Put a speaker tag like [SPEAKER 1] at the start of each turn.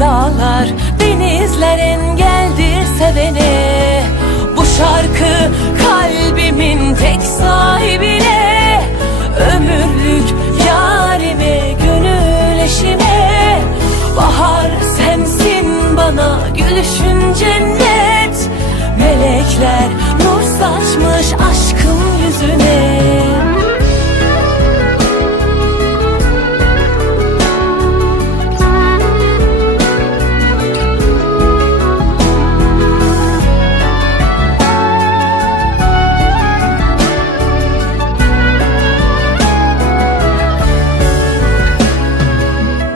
[SPEAKER 1] dağlar denizlerin geldir seveni Bu şarkı kalbimin tek sahibine. Ömürlük yarime gönül eşime. Bahar sensin bana gülüşün cennet. Melekler